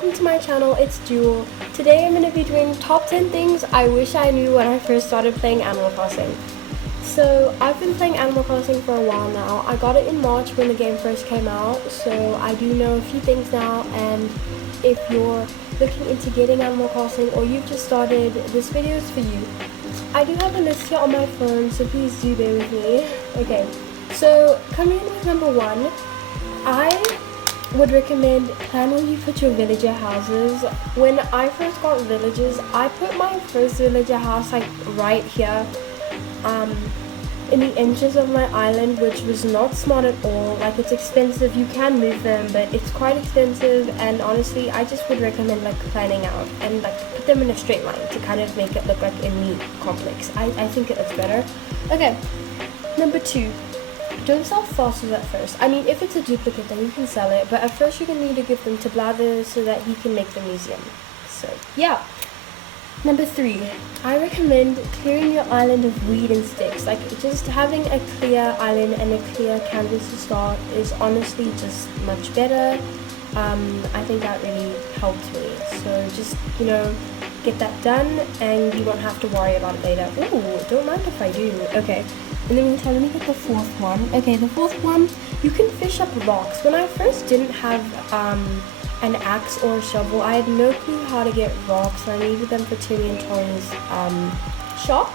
welcome to my channel. It's Jewel. Today I'm going to be doing top 10 things I wish I knew when I first started playing Animal Crossing. So I've been playing Animal Crossing for a while now. I got it in March when the game first came out, so I do know a few things now, and if you're looking into getting Animal Crossing or you've just started, this video is for you. I do have a list here on my phone, so please do bear with me. Okay, so coming in with number 1, I would recommend plan where you put your villager houses. When I first got villagers, I put my first villager house like right here in the entrance of my island, which was not smart at all. Like, it's expensive, you can move them, but it's quite expensive, and honestly I just would recommend like planning out and like put them in a straight line to kind of make it look like a neat complex. I think it looks better. Okay, number 2, don't sell fossils at first. I mean, if it's a duplicate then you can sell it, but at first you're going to need to give them to Blathers so that he can make the museum. So yeah. Number 3, I recommend clearing your island of weed and sticks. Like, just having a clear island and a clear canvas to start is honestly just much better. I think that really helped me. So just, get that done and you won't have to worry about it later. Ooh, don't mind if I do. Okay. In the meantime, let me get the 4th one. Okay, the 4th one, you can fish up rocks. When I first didn't have an axe or a shovel, I had no clue how to get rocks, and I needed them for Timmy and Tony's shop.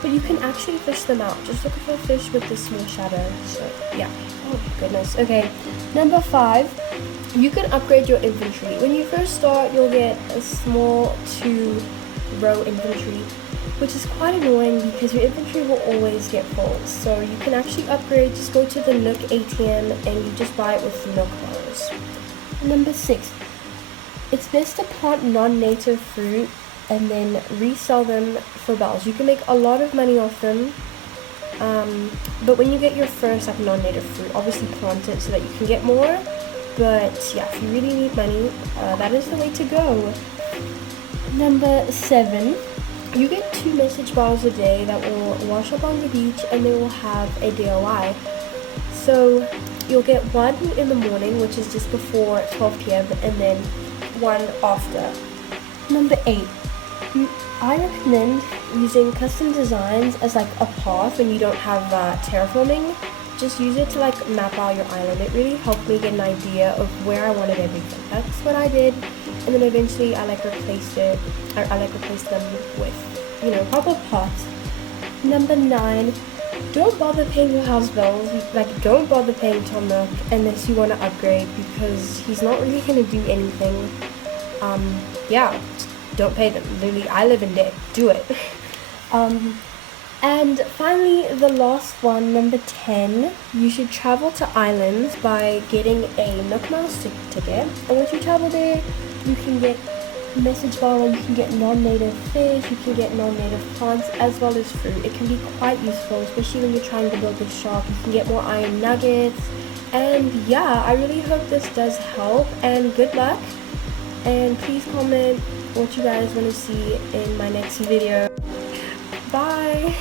But you can actually fish them out. Just look for a fish with this small shadow. So yeah. Oh goodness. Okay. Number 5, you can upgrade your inventory. When you first start, you'll get a small 2-row inventory, which is quite annoying because your inventory will always get full. So you can actually upgrade. Just go to the Nook ATM and you just buy it with Nook bars. Number 6, it's best to plant non-native fruit and then resell them for bells. You can make a lot of money off them, but when you get your first like non-native fruit, obviously plant it so that you can get more. But yeah, if you really need money, that is the way to go. Number 7, you get 2 message bottles a day that will wash up on the beach, and they will have a DOI. So you'll get one in the morning, which is just before 12 p.m, and then one after. Number 8, I recommend using custom designs as like a path when you don't have terraforming. Just use it to like map out your island. It really helped me get an idea of where I wanted everything. That's what I did, and then eventually I replaced them with proper paths. Number 9, don't bother paying your house bills. Don't bother paying Tom Nook unless you want to upgrade, because he's not really going to do anything. Yeah, don't pay them. Literally, I live in debt. Do it. And finally, the last one, number 10, you should travel to islands by getting a Nook Miles ticket. And once you travel there, you can get message bottle, you can get non-native fish, you can get non-native plants, as well as fruit. It can be quite useful, especially when you're trying to build a shop. You can get more iron nuggets, and yeah, I really hope this does help, and good luck. And please comment what you guys want to see in my next video. Bye.